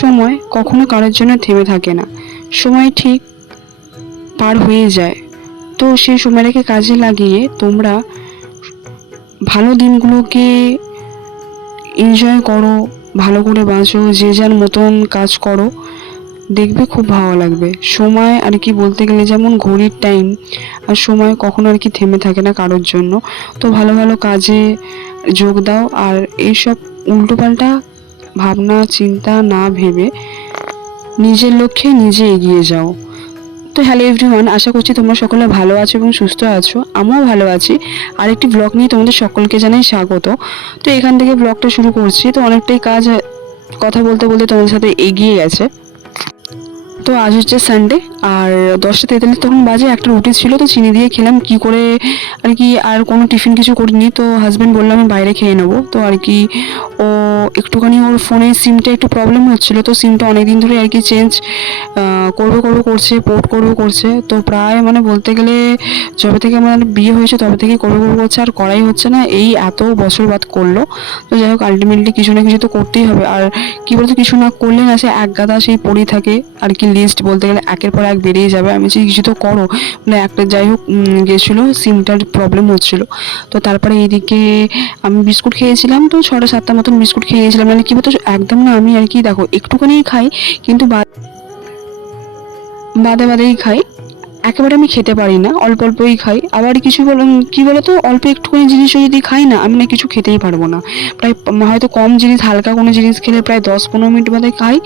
সময় কখনো কারোর জন্য থেমে থাকে না। সময় ঠিক পার হয়ে যায়। তো সেই সময়টাকে কাজে লাগিয়ে তোমরা ভালো দিনগুলোকে এনজয় করো, ভালো করে বাঁচো, যে যার মতন কাজ করো, দেখবে খুব ভালো লাগবে। সময় আর কি বলতে গেলে যেমন ঘড়ির টাইম, আর সময় কখনো আর কি থেমে থাকে না কারোর জন্য। তো ভালো ভালো কাজে যোগ দাও, আর এইসব উল্টোপাল্টা ভাবনা চিন্তা না ভেবে নিজের লক্ষ্যে নিজে এগিয়ে যাও। তো হ্যালো এভরিওয়ান, আশা করছি তোমরা সকলে ভালো আছো এবং সুস্থ আছো। আমিও ভালো আছি। আরেকটি ব্লগ নিয়ে তোমাদের সকলকে জানাই স্বাগত। তো এখান থেকে ব্লগটা শুরু করছি। তো অনেকটাই কাজ কথা বলতে বলতে তোমাদের সাথে এগিয়ে গেছে। তো আজ হচ্ছে সানডে, আর 10টা 43 তখন বাজে। একটা রুটি ছিল, তো চিনি দিয়ে খেলাম কি করে আর কি। আর কোনো টিফিন কিছু করিনি। তো হাজব্যান্ড বললাম আমি বাইরে খেয়ে নেবো। তো আর কি ও একটুখানি ওর ফোনের সিমটা একটু প্রবলেম হচ্ছিলো। তো সিমটা অনেকদিন ধরে আর কি চেঞ্জ করছে, পোর্ট করছে। তো প্রায় মানে বলতে গেলে যবে থেকে আমার বিয়ে হয়েছে তবে থেকেই করবো করছে, আর করাই হচ্ছে না। এই এত বছর বাদ করলো। তো যাই হোক, আলটিমেটলি কিছু না কিছু তো করতেই হবে। আর কি বলতো, কিছু না করলে না সে এক গাদা সেই পড়েই থাকে আর কি। লিস্ট বলতে গেলে একের পর এক বেরিয়ে যাবে। আমি যে কিছু তো করো মানে একটা, যাই হোক গেছিলো, সিমটার প্রবলেম হচ্ছিলো। তো তারপরে এইদিকে আমি বিস্কুট খেয়েছিলাম। তো 6টা 7টা মতন বিস্কুট খেয়েছিলাম। মানে কি বলতো, একদম না আমি আর কি দেখো একটুখানি খাই, কিন্তু বাদে বাদেই খাই। একেবারে আমি খেতে পারি না, অল্প অল্পই খাই। আবার কিছু কি বলতো, অল্প একটুখানি জিনিসও যদি খাই না, আমি না কিছু খেতেই পারবো না। প্রায় হয়তো কম জিনিস, হালকা কোনো জিনিস খেলে প্রায় 10-15 মিনিট বাদে খাই,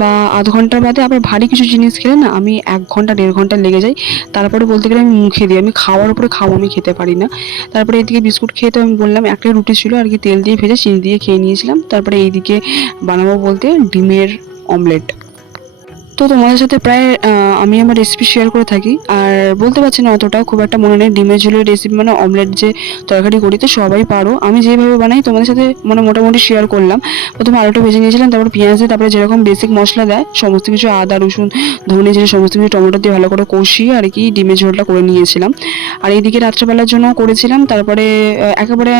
বা আধ ঘন্টার বাদে। আবার ভারী কিছু জিনিস খেলে না আমি 1 ঘন্টা 1.5 ঘন্টা লেগে যায়। তারপরে বলতে গেলে আমি মুখে দিই, আমি খাওয়ার উপরে খাবো, আমি খেতে পারি না। তারপরে এইদিকে বিস্কুট খেয়ে, তো আমি বললাম একটা রুটি ছিল আর কি, তেল দিয়ে ভেজে চিনি দিয়ে খেয়ে নিয়েছিলাম। তারপরে এইদিকে বানাবো বলতে ডিমের অমলেট। তো তোমাদের সাথে প্রায় আমি আমার রেসিপি শেয়ার করে থাকি। আর বলতে পারছি না অতটাও, খুব একটা মনে নেই। ডিমের ঝোলের রেসিপি মানে অমলেট যে তরকারি করি, তো সবাই পারো। আমি যেভাবে বানাই তোমাদের সাথে মানে মোটামুটি শেয়ার করলাম। প্রথমে আলুটা ভেজে নিয়েছিলাম, তারপর পেঁয়াজ দিয়ে, তারপরে যেরকম বেসিক মশলা দেয় সমস্ত কিছু, আদা রসুন ধনে জিরে সমস্ত কিছু টমেটো দিয়ে ভালো করে কষিয়ে আর কি ডিমের ঝোলটা করে নিয়েছিলাম। আর এইদিকে রাত্রেবেলার জন্য করেছিলাম। তারপরে একেবারে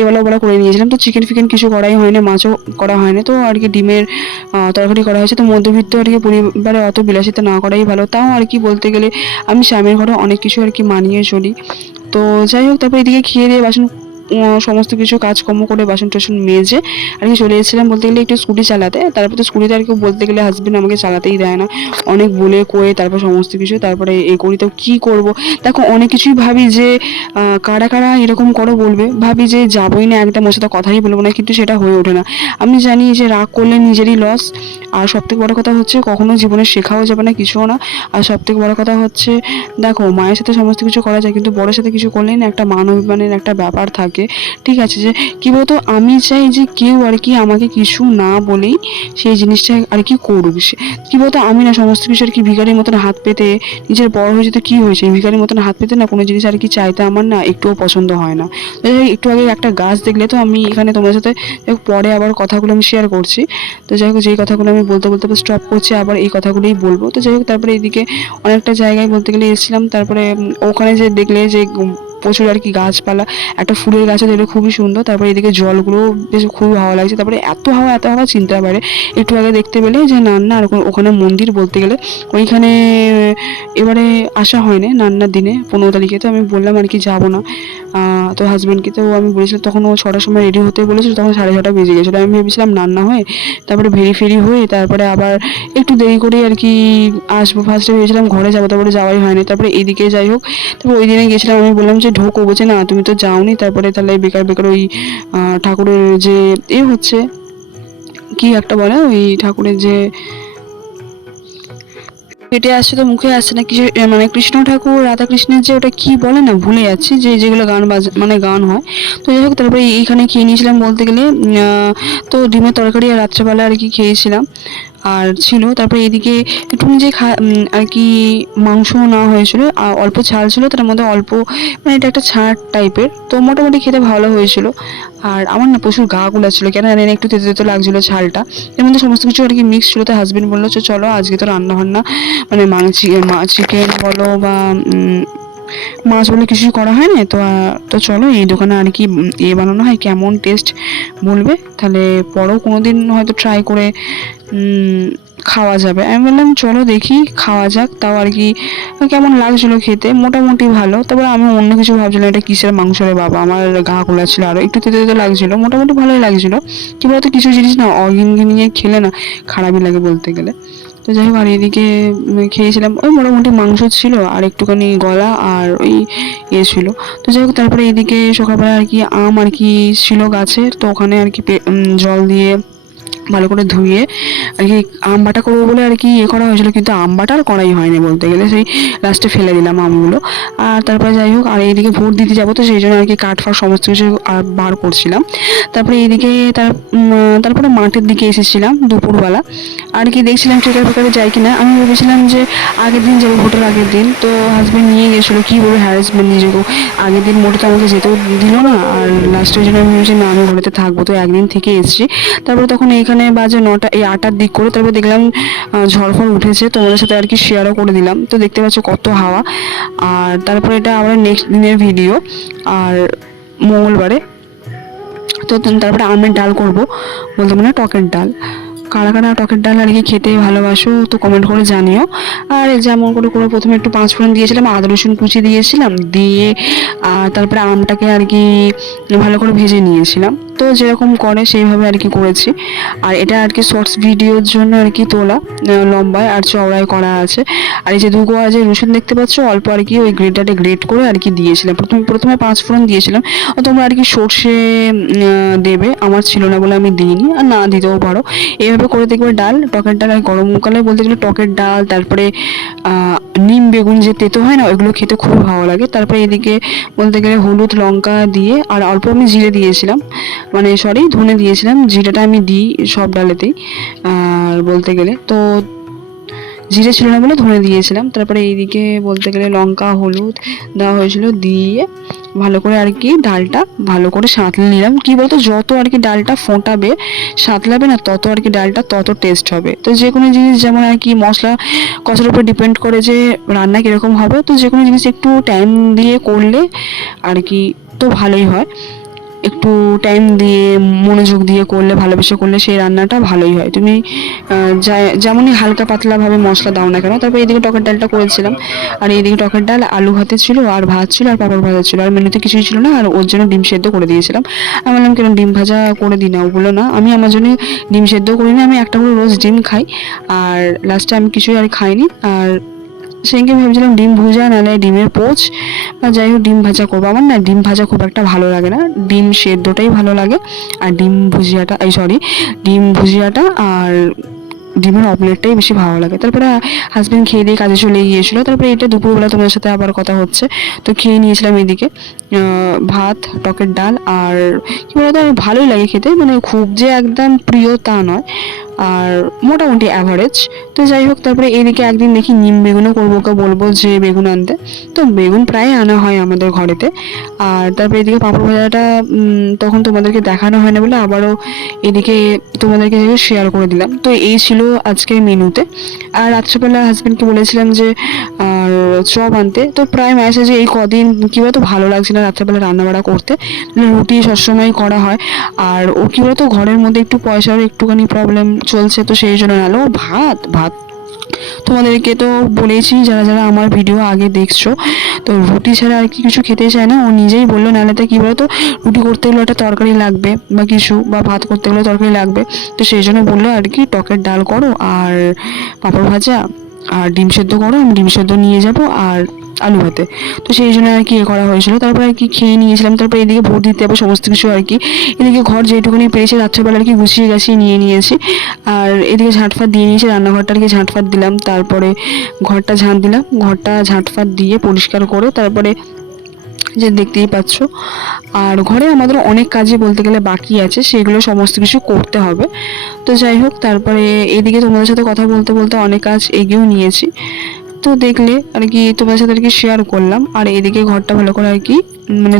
এবেলা ওবেলা করে নিয়েছিলাম। তো চিকেন ফিকেন কিছু করাই হয়নি, মাছও করা হয়নি। তো আর কি ডিমের তরকারি করা হয়েছে। তো মধ্যবিত্ত আর কি পরিবারে অত বিলাসিতা না করাই ভালো। তাও আর কি বলতে গেলে আমি স্বামীর ঘরে অনেক কিছু আর কি মানিয়ে চলি। তো যাই হোক, তারপর এদিকে খেয়ে দিয়ে বাসন সমস্ত কিছু কাজকর্ম করে বাসন টাসন মেজে আর কি চলে এসেছিলাম বলতে গেলে একটু স্কুটি চালাতে। তারপর তো স্কুটিতে আর কি বলতে গেলে হাজবেন্ড আমাকে চালাতেই দেয় না, অনেক বলে কয়ে তারপর সমস্ত কিছু তারপরে এই করি। তো কী করবো দেখো, অনেক কিছুই ভাবি যে কারা কারা এরকম করো বলবে, ভাবি যে যাবোই না, একদম ওর সাথে কথাই বলবো না, কিন্তু সেটা হয়ে ওঠে না। আমি জানি যে রাগ করলে নিজেরই লস। আর সবথেকে বড় কথা হচ্ছে কখনো জীবনে শেখাও যাবে না, কিছুও না। আর সবথেকে বড় কথা হচ্ছে দেখো, মায়ের সাথে সমস্ত কিছু করা যায়, কিন্তু বড়ের সাথে কিছু করলেই না একটা মান অভিমানের একটা ব্যাপার থাকে। ঠিক আছে, যে কী বলতো, আমি চাই যে কেউ আর কি আমাকে কিছু না বলেই সেই জিনিসটা আর কি করুক। কী বলতো, আমি না সমস্ত কিছু আর কি ভিখারির মতন হাত পেতে, নিজের বড় হয়েছে তো কী হয়েছে, ভিখারির মতন হাত পেতে না কোনো জিনিস আর কি চাইতে আমার না একটুও পছন্দ হয় না। একটু আগে একটা গাছ দেখলে, তো আমি এখানে তোমার সাথে পরে আবার কথাগুলো আমি শেয়ার করছি। তো যাই হোক, যেই কথাগুলো আমি বলতে বলতে স্টপ করছি, আবার এই কথাগুলোই বলবো। তো যাই হোক, তারপরে এইদিকে অনেকটা জায়গায় বলতে গেলে এসেছিলাম। তারপরে ওখানে যে দেখলে যে প্রচুর আর কি গাছপালা, একটা ফুলের গাছও দেখলে খুবই সুন্দর। তারপরে এদিকে জলগুলো বেশ খুবই ভালো লাগছে। তারপরে এত হাওয়া চিনতে পারে। একটু আগে দেখতে পেলে যে নান্না, আর ওখানে মন্দির বলতে গেলে ওইখানে এবারে আসা হয়নি নান্নার দিনে 15 তারিখে। তো আমি বললাম আর কি যাবো না। তো হাজব্যান্ডকে তো আমি বলেছিলাম, তখন ও 6টার সময় রেডি হতে বলেছিল, তখন 6:30 বেজে গেছিলো। আমি ভেবেছিলাম নান্না হয়ে তারপরে ফেরি হয়ে তারপরে আবার একটু দেরি করে আর কি আসবো। ফার্স্টে ভেবেছিলাম ঘরে যাবো, তারপরে যাওয়াই হয়নি। তারপরে এইদিকে যাই হোক, তারপরে ওই দিনে গেছিলাম। আমি বললাম যে ঢোকো, বলছে না তুমি তো যাওনি। তারপরে তাহলে বেকার বেকার ওই ঠাকুরের যে হচ্ছে কি একটা বলে, ওই ঠাকুরের যে পেটে আসছে তো মুখে আসছে না, কিছু মানে কৃষ্ণ ঠাকুর রাধা কৃষ্ণের যে ওটা কি বলে না, ভুলে যাচ্ছি, যেগুলো গান মানে গান হয়। তো যাই হোক, তারপরে এইখানে খেয়ে নিয়েছিলাম বলতে গেলে তো ডিমের তরকারি আর রাত্রেবেলা আর কি খেয়েছিলাম আর ছিল। তারপরে এদিকে একটুখানি যে আর কি মাংস না হয়েছিল, অল্প ঝাল ছিল, তার মধ্যে অল্প মানে এটা একটা ছাড় টাইপের। তো মোটামুটি খেতে ভালো হয়েছিল। আর আমার না প্রচুর গা গুলাচ্ছিল, কেন জানি না, একটু তেতো তেতো লাগছিলো ঝালটা। এর মধ্যে সমস্ত কিছু আর কি মিক্স ছিল। তো হাজবেন্ড বললো চলো আজকে তো রান্না বান্না মানে চিকেন বলো বা মাছ বলে কিছুই করা হয় না তো। তো চলো এই দোকানে আর কি বানানো হয়, কেমন টেস্ট বলবে, তাহলে পরেও কোনোদিন হয়তো ট্রাই করে খাওয়া যাবে। আমি বললাম চলো দেখি খাওয়া যাক, তাও আর কি কেমন লাগছিলো খেতে, মোটামুটি ভালো। তারপরে আমি অন্য কিছু ভাবছিলাম এটা কিসের মাংস রে বাবা, আমার গা গোলাচ্ছিল, আরও একটু তেতে তেতে লাগছিলো, মোটামুটি ভালোই লাগছিলো। কি বলতো কিছু জিনিস না অঘিনঘিনিয়ে খেলে না খারাপই লাগে বলতে গেলে। তো যাই হোক, আর এদিকে খেয়েছিলাম ওই মোটামুটি মাংস ছিল আর একটুখানি গলা আর ওই ছিল। তো যাই হোক, তারপরে এদিকে সকালবেলা আর কি আম আর কি ছিল গাছের, তো ওখানে আর কি জল দিয়ে ভালো করে ধুয়ে আর কি আম বাটা করবো বলে আর কি করা হয়েছিল, কিন্তু আম বাটা আর করাই হয়নি বলতে গেলে, সেই লাস্টে ফেলে দিলাম আমগুলো। আর তারপরে যাই হোক, আর এইদিকে ভোট দিতে যাবো, তো সেই জন্য আর কি কাঠ ফাট সমস্ত কিছু বার করছিলাম। তারপরে এইদিকে তারপরে মাঠের দিকে এসেছিলাম দুপুরবেলা, আর কি দেখছিলাম ট্রেকার ফেকারে যাই কিনা। আমি ভেবেছিলাম যে আগের দিন যাবো, ভোটের আগের দিন, তো হাজব্যান্ড নিয়ে গেছিলো, কী বলবো হ্যারাসমেন্ট নিজেকেও, আগের দিন মোটে তো আমাকে যেতেও দিল না, আর লাস্টের জন্য আমি ভেবেছি না আমি ভোটেতে থাকবো, তো একদিন থেকে এসেছি। তারপরে তখন এইখানে বাজে 9টা, এই 8টার দিক করে, তারপরে দেখলাম ঝড়ফড় উঠেছে, তোমাদের সাথে আর কি শেয়ারও করে দিলাম। তো দেখতে পাচ্ছ কত হাওয়া। আর তারপরে এটা আবার নেক্সট দিনের ভিডিও, আর মঙ্গলবারে। তো তারপরে আমের ডাল করব, বলতে মানে টকের ডাল। কারা কারা টকের ডাল আর কি খেতে ভালোবাসো তো কমেন্ট করে জানিও। আর যেমন করে করে প্রথমে একটু 5 ফোড়ন দিয়েছিলাম, আদা রসুন কুচি দিয়েছিলাম, দিয়ে তারপরে আমটাকে আর কি ভালো করে ভেজে নিয়েছিলাম। তো যেরকম করে সেইভাবে আর কি করেছি। আর এটা আর কি শর্টস ভিডিওর জন্য আর কি তোলা, লম্বায় আর চওড়ায় করা আছে। আর এই যে দুগোয়া যে রসুন দেখতে পাচ্ছ, অল্প আর কি ওই গ্রেটারে গ্রেট করে আর কি দিয়েছিলাম। প্রথমে 5 ফোড়ন দিয়েছিলাম, তোমরা আর কি সর্ষে দেবে, আমার ছিল না বলে আমি দিইনি, আর না দিতেও পারো। এইভাবে করে দেখবে ডাল, টকের ডাল। আর গরমকালে বলতে গেলে টকের ডাল, তারপরে নিম বেগুন যে তেতো হয় না, ওইগুলো খেতে খুব ভালো লাগে। তারপরে এদিকে বলতে গেলে হলুদ লঙ্কা দিয়ে, আর অল্প আমি জিরে দিয়েছিলাম, মানে সরি ধনে দিয়েছিলাম, জিরেটা আমি দিই সব ডালেতেই। আর বলতে গেলে তো জিরে ছিল না বলে ধনে দিয়েছিলাম। তারপরে এইদিকে বলতে গেলে লঙ্কা হলুদ দেওয়া হয়েছিল, দিয়ে ভালো করে আর কি ডালটা ভালো করে সাঁতলে নিলাম। কি বলতো যত আর কি ডালটা ফোটাবে সাঁতলাবে না, তত আর কি ডালটা তত টেস্ট হবে। তো যে কোনো জিনিস যেমন আর কি মশলা কষার উপর ডিপেন্ড করে যে রান্না কীরকম হবে। তো যে কোনো জিনিস একটু টাইম দিয়ে করলে আর কি তো ভালোই হয়। একটু টাইম দিয়ে মনোযোগ দিয়ে করলে, ভালোবেসে করলে সেই রান্নাটা ভালোই হয়। তুমি যেমনই হালকা পাতলাভাবে মশলা দাও না কেন। তারপর এইদিকে টকের ডালটা করেছিলাম, আর এইদিকে টকের ডাল আলু ভাতে ছিল, আর ভাত ছিল, আর পাঁপড় ভাজা ছিল, আর মেনুতে কিছুই ছিল না। আর ওর জন্য ডিম সেদ্ধ করে দিয়েছিলাম। আমি বললাম কেন ডিম ভাজা করে দিই না, ওগুলো না, আমি আমার জন্য ডিম সেদ্ধ করি না, আমি একটা করে রোজ ডিম খাই। আর লাস্টে আমি কিছুই আর খাইনি। আর সেদিনকে ভেবেছিলাম ডিম ভুজা নাহলে ডিমের পোচ, বা যাই হোক ডিম ভাজা করবো। আমার না ডিম ভাজা খুব একটা ভালো লাগে না, ডিম সেদ্ধটাই ভালো লাগে। আর ডিম ভুজিয়াটা আর ডিমের অমলেটটাই বেশি ভালো লাগে। তারপরে হাজব্যান্ড খেয়ে দিয়ে কাজে চলে গিয়েছিলো। তারপরে এটা দুপুরবেলা তোমাদের সাথে আবার কথা হচ্ছে, তো খেয়ে নিয়েছিলাম এদিকে ভাত, টকের ডাল। আর কি বলতো ভালোই লাগে খেতে, মানে খুব যে একদম প্রিয় তা নয়, আর মোটামুটি অ্যাভারেজ। তো যাই হোক, তারপরে এদিকে একদিন দেখি নিম বেগুনও করবো, ওকে বলবো যে বেগুন আনতে। তো বেগুন প্রায় আনা হয় আমাদের ঘরেতে। আর তারপরে এদিকে পাঁপড় ভাজাটা তখন তোমাদেরকে দেখানো হয় না বলে আবারও এদিকে তোমাদেরকে শেয়ার করে দিলাম। তো এই ছিল আজকের মেনুতে। আর রাত্রেবেলা হাজব্যান্ডকে বলেছিলাম যে আর চপ আনতে। তো প্রায় মেসেজে এই কদিন কী বলতো ভালো লাগছে না রাত্রেবেলা রান্নাবাড়া করতে, রুটি সবসময় করা হয়। আর ও কী বলতো ঘরের মধ্যে একটু পয়সার একটুখানি প্রবলেম চলছে, তো সেই জন্য নাহলে ভাত ভাত তোমাদেরকে তো বলেছি, যারা যারা আমার ভিডিও আগে দেখছো, তো রুটি ছাড়া আর কি কিছু খেতে চায় না। ও নিজেই বললো নাহলে তো কী বলতো রুটি করতে গেলে একটা তরকারি লাগবে বা কিছু, বা ভাত করতে গেলে তরকারি লাগবে। তো সেই জন্য বললো আর কি টকের ডাল করো, আর পাঁপড় ভাজা, আর ডিম সেদ্ধ করো, আমি ডিম সেদ্ধ নিয়ে যাব, আর আলু ভাতে। তো সেই জন্য আর কি করা হয়েছিল। তারপরে আর কি খেয়ে নিয়েছিলাম। তারপরে এদিকে ভোট দিতে যাবো সমস্ত কিছু আর কি। এদিকে ঘর যেটুকুনি পেয়েছি রাত্রেবেলা আর কি গুছিয়ে গাছিয়ে নিয়ে নিয়েছি। আর এদিকে ঝাঁটফাট দিয়ে নিয়েছি, রান্নাঘরটা আর কি ঝাঁটফাট দিলাম, তারপরে ঘরটা ঝাঁট দিলাম, ঘরটা ঝাঁটফাট দিয়ে পরিষ্কার করে তারপরে যে দেখতেই পাচ্ছ। আর ঘরে আমাদের অনেক কাজই বলতে গেলে বাকি আছে, সেগুলো সমস্ত কিছু করতে হবে। তো যাই হোক, তারপরে এদিকে তোমাদের সাথে কথা বলতে বলতে অনেক কাজ এগিয়েও নিয়েছি। তো দেখলে আর কি তোমাদের সাথে আর কি শেয়ার করলাম। আর এদিকে ঘরটা ভালো করে আর কি মানে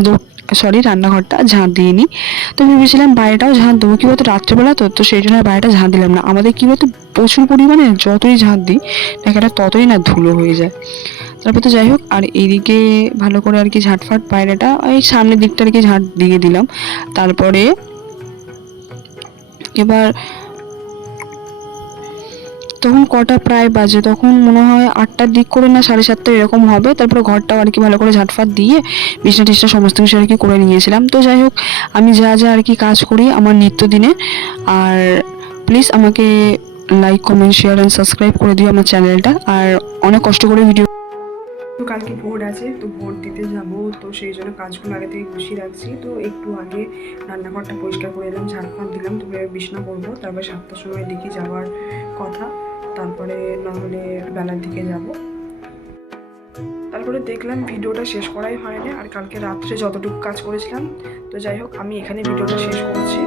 রান্নাঘরটা ঝাঁট দিয়ে নিই। তো ভেবেছিলাম বাইরেটাও ঝাঁট দেবো, কী বলতো রাত্রেবেলা তো সেই জন্য আর বাইরেটা ঝাঁট দিলাম না। আমাদের কী বলতো প্রচুর পরিমাণে যতই ঝাঁট দিই জায়গাটা ততই না ধুলো হয়ে যায়। তারপর তো যাই হোক, আর এইদিকে ভালো করে আর কি ঝাঁটফাট বাইরেটা ওই সামনের দিকটা আর কি ঝাঁট দিয়ে দিলাম। তারপরে এবার তখন কটা প্রায় বাজে, তখন মনে হয় 8টার দিক করে না 7:30 এরকম হবে। তারপরে ঘরটাও আর কি ভালো করে ঝাঁটফাট দিয়ে বিছনা টিছনা সমস্ত কিছু আর কি করে নিয়েছিলাম। তো যাই হোক, আমি যা যা আর কি কাজ করি আমার নিত্যদিনে, আর প্লিজ আমাকে like comment share and subscribe করে দিও আমার চ্যানেলটা। আর অনেক কষ্ট করে ভিডিও, তো কালকে ভোট আছে, তো ভোট দিতে যাব, তো সেই জন্য কাজগুলো আগে থেকে গুছিয়ে রাখছি। তো একটু আগে রান্নাঘরটা পরিষ্কার করে এলাম, ঝাড়খণ্ড দিলাম, তারপরে বিছনা করবো, তারপরে 7টার সময় দিকে যাওয়ার কথা, তারপরে নাহলে বেলার দিকে যাব। তারপরে দেখলাম ভিডিওটা শেষ করাই হয়নি, আর কালকে রাত্রে যতটুকু কাজ করেছিলাম। তো যাই হোক, আমি এখানে ভিডিওটা শেষ করছি।